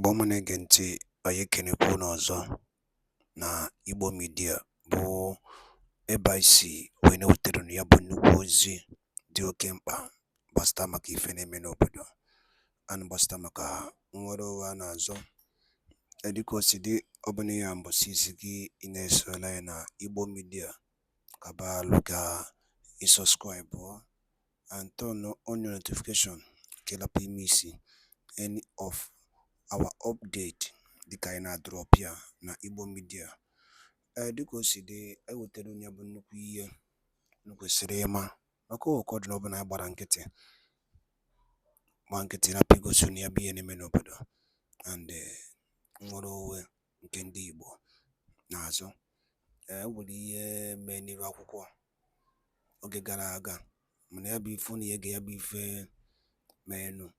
Igbo ọma na-ege ntị, anyị ekenekwa unu ọzọ na Igbo Media bụ ebe anyị si wee na-ewetara unu ya bụ nnukwu ozi dị oke mkpa gbasara maka ife na-eme n'obodo and gbasara maka nnwere onwe a na-azọ. Dịka o si dị, ọ bụ na ya mbọsị isi gị ị na-esola ya na Igbo Media, kabalụ ga ịsọskraịbụ and turn on your notification ka ịlapụ ime isi any of our update dịka anyị na-drop ya na Igbo Media. Dịka o si dị, ewetara onye bụ nnukwu ihe kwesịrị ịma maka ụkọdụ na ọbụla anyị gbara nkịtị na igosi na ya bụ ihe na-eme n'obodo and nnwere onwe nke ndị Igbo na-azọ. Nwere ihe mee n'iru akwụkwọ oge gara aga, mana ya bụ ife unu ya ga ya bụ ife meenụ,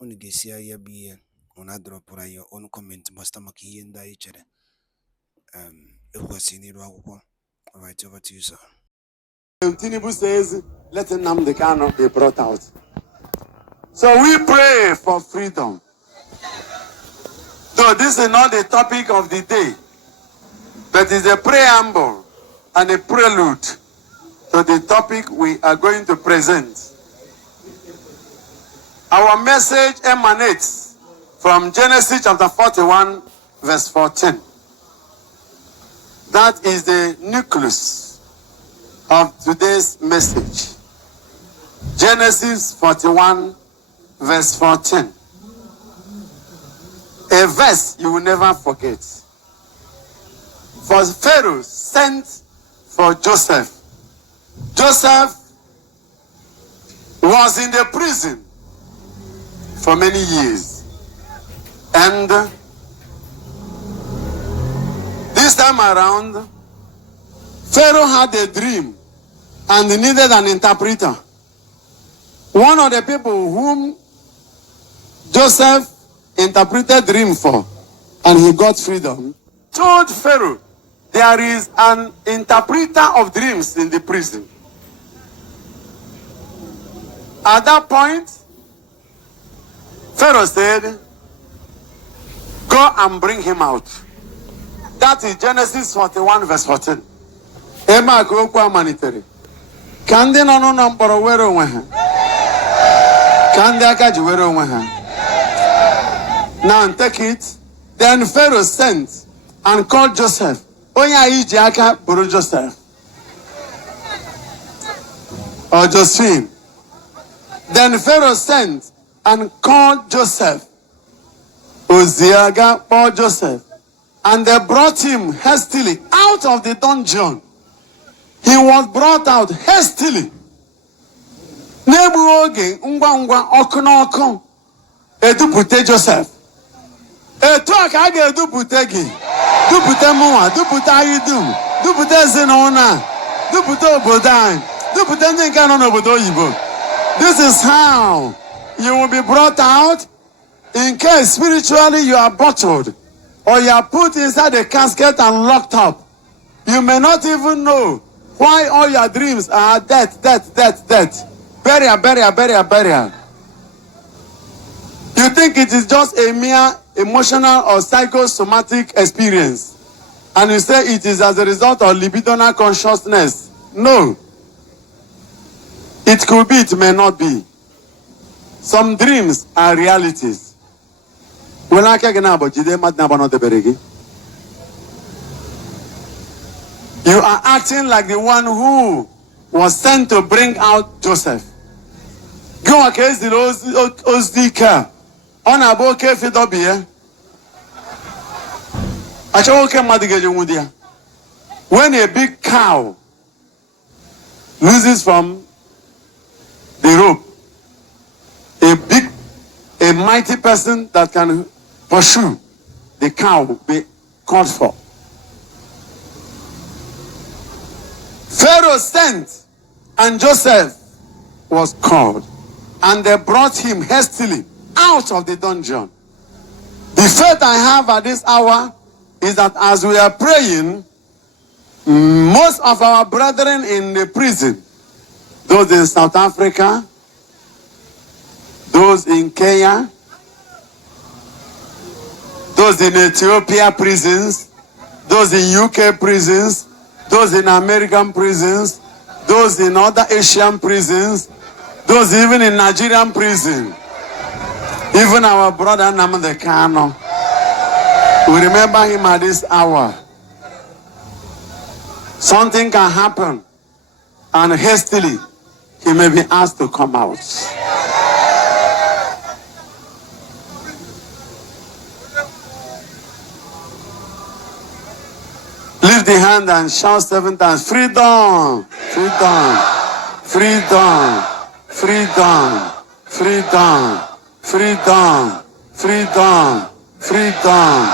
unu ga-esi ya bụ ihe unu adọrọpụrụ anyị ọnụ kọmentị gbasara maka ihe ndị anyị chere ekwesịrị n'iru akwụkwọ. All right, over to you, sir. Tinubu says, let Nnamdi Kanu be brought out. So we pray for freedom. Though this is not the topic of the day, but it's a preamble and a prelude to the topic we are going to present. Our message emanates from Genesis chapter 41, verse 14. That is the nucleus of today's message. Genesis 41, verse 14. A verse you will never forget. For Pharaoh sent for Joseph. Joseph was in the prison for many years. And this time around, Pharaoh had a dream and needed an interpreter. One of the people whom Joseph interpreted dream for, and he got freedom, told Pharaoh, there is an interpreter of dreams in the prison. At that point, Pharaoh said, go and bring him out. That is Genesis 41 verse 14. Ema akokwa manitere. Kandi no mporo were onwe ha. Kandi aka ji were onwe ha. Now take it. Then Pharaoh sent and called Joseph. Onya iji aka buru Joseph. Or Josephine. Then Pharaoh sent and called Joseph. Oziaga or Joseph. And they brought him hastily out of the dungeon. He was brought out hastily. Nebu oge ngwa oku edupute Joseph. Etu aka a ga-edupute gị, dupute mụnwa, dupute anyị dum, dupute ezinụlọ, dupute obodo anyị, dupute ndị nke nọ n'obodo oyibo. This is how you will be brought out in case spiritually you are bottled or you are put inside a casket and locked up. You may not even know why all your dreams are death. Burial. You think it is just a mere emotional or psychosomatic experience. And you say it is as a result of libidinal consciousness. No. It could be, it may not be. Some dreams are realities. You are acting like the one who was sent to bring out Joseph. Go against the Ozdika. On a boke fidobia. When a big cow loses from the rope, a mighty person that can pursue the cow will be called for. Pharaoh sent, and Joseph was called, and they brought him hastily out of the dungeon. The faith I have at this hour is that as we are praying, most of our brethren in the prison, those in South Africa, those in Kenya, those in Ethiopia prisons, those in UK prisons, those in American prisons, those in other Asian prisons, those even in Nigerian prison. Even our brother Namde Kano, we remember him at this hour. Something can happen, and hastily he may be asked to come out. Lift the hand and shout 7 times, freedom, freedom, freedom, freedom, freedom, freedom, freedom, freedom.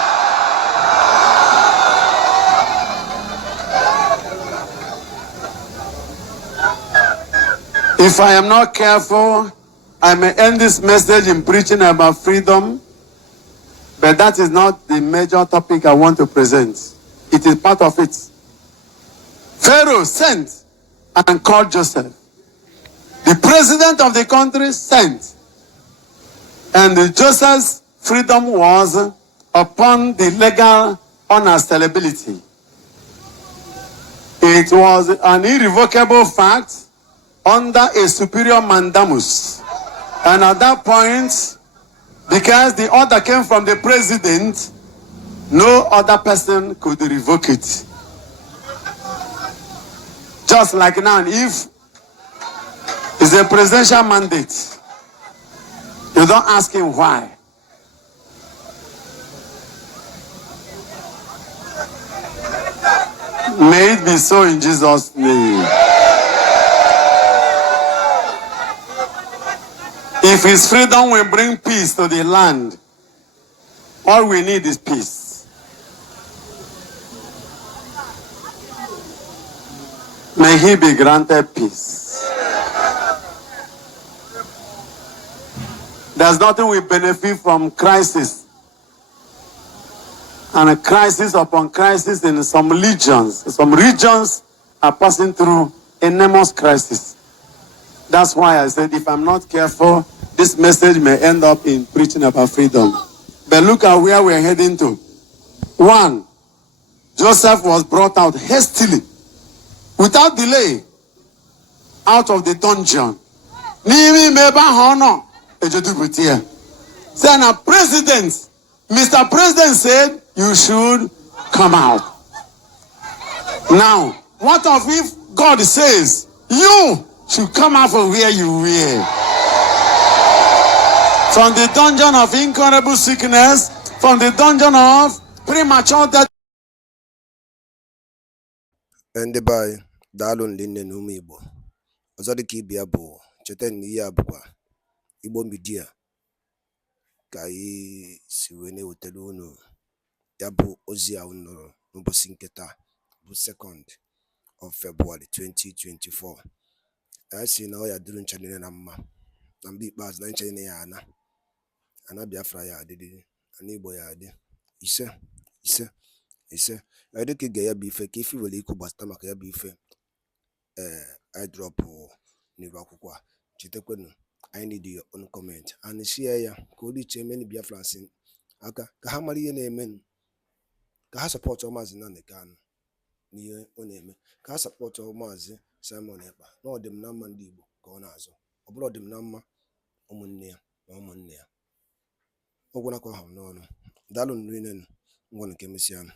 If I am not careful, I may end this message in preaching about freedom, but that is not the major topic I want to present. It is part of it. Pharaoh sent and called Joseph. The president of the country sent. And Joseph's freedom was upon the legal unassailability. It was an irrevocable fact under a superior mandamus. And at that point, because the order came from the president, no other person could revoke it. Just like now, if it's a presidential mandate, you don't ask him why. May it be so in Jesus' name. If his freedom will bring peace to the land, all we need is peace. May he be granted peace. There's nothing we benefit from crisis. And a crisis upon crisis in some regions. Some regions are passing through enormous crisis. That's why I said if I'm not careful, this message may end up in preaching about freedom. But look at where we're heading to. 1, Joseph was brought out hastily, without delay, out of the dungeon. Then a president, Mr. President said, you should come out. Now, what of if God says, you should come out from where you were? From the dungeon of incurable sickness, from the dungeon of premature death. Ndị be anyị, daalụ ndị nne na ụmụ Igbo. Ọzọ dị ka ibia bụ cheta na ihe a bụkwa Igbo Media ka anyị si wee na-ewetara unu ya bụ ozi a unu nụrụ n'ụbọchị nke taa bụ 2nd of February 2024. Anyị si na ọ ya dịrị ncha niile na mma, na mgbe ikpeazụ na ncha niile ya ana Biafra ya adịrịrị, ana Igbo ya adị. Ise anyị dịka ga ya bụ ife ka ife nwere ikwu gbasata maka ya bụ ife I drop n'iru akwụkwọ a. Chetakwanụ, I need your own comment and share ya ka o riche many Biafrans aka ka ha mara ihe na-eme, ka ha sọpọtụ Maazị Nnamdi Kanu n'ihe ọ na-eme, ka ha sọpọtụ Maazị Simon Ekpa na ọ dị m na mma ndị Igbo ka ọ na-azụ, ọ bụrụ ọ dị m na mma ụmụnne ya na ụmụnne ya. Ọ gwụna ka ọ ha n'ọnụ. Daalụ nri nenu ngwa nke mesịanụ.